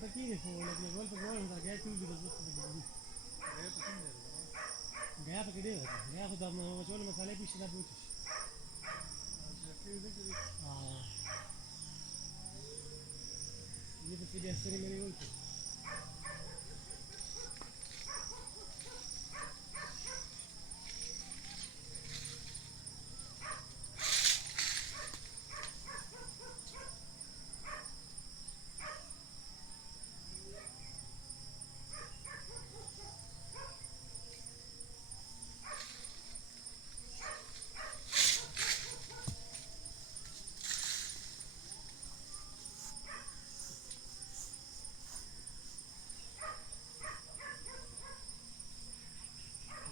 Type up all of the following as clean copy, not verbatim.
perché le volte buone da che tu devi gaya perché deve gaya खुदा चोल मसाले पीछे दा पूछ हाँ ये तो सीधे ऐसे नहीं मेरी बोलते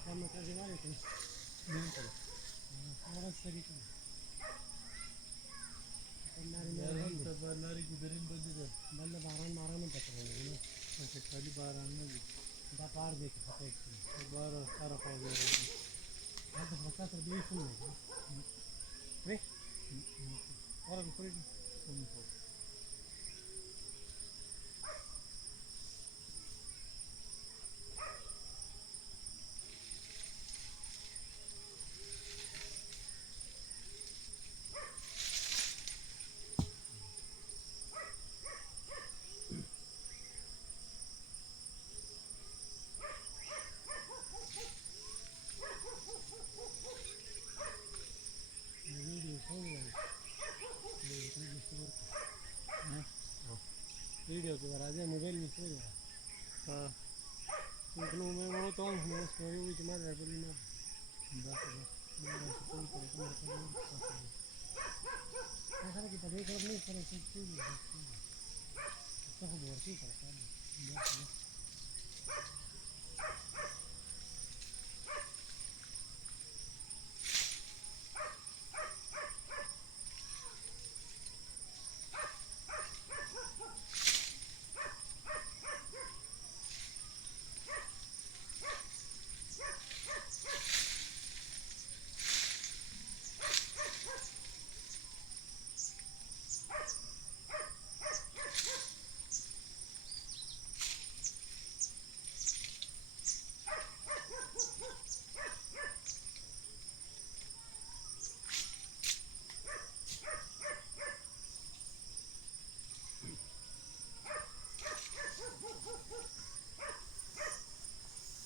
हम कर देना लेकिन नहीं करो और सही करो नारी गुजरीन बंदी है मतलब बारह मारा में पता नहीं अच्छा खाली 12 में दा पार देख पता है 12 18 हो गया हाँ तो बता तो भी सुन ले और ऊपर तुम को वीडियो के बाद मोबाइल में सो गया हां इतना मैं वो तो मैं स्टोरी में तुम्हारे बोली ना बस मैं फोन कर ऐसा कि तभी कर नहीं करे कुछ नहीं तो हो बोल के करता है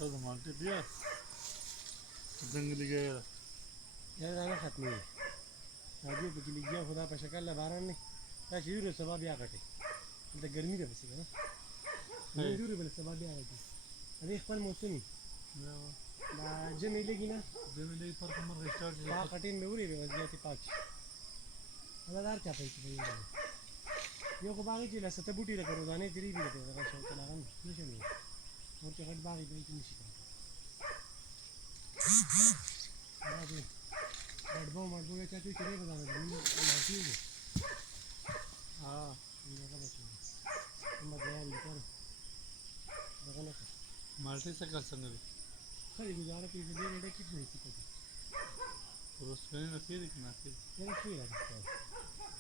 तो मार्केट दिया जंगली गया यार दाना खत्म है आगे बिजली गया खुदा पे शक्ल लबारा ने या शिविर सबब या कटे तो गर्मी का बस ना नहीं दूर बल सबब या कटे अरे खपल मौसमी बा जमेलेगी ना जमीले पर कमर रिस्टार्ट बा कटिन में उरी बस जाती पाँच हज़ार क्या पैसे भाई यो को बागी चिल्ला सत्तर बूटी रखो रोजाने तेरी भी रखो अगर शौक चला गन नहीं नहीं और क्या कट बागी भाई तुम शिकार अरे मडबो या चाचू चले बताना तुम मारती हो हां ये का बच्चे तुम गया लेकर लगना माल्टी से कर संग खरी गुजारा की दे रेडे कितनी थी पता रोज में फिर ना फिर ये ठीक है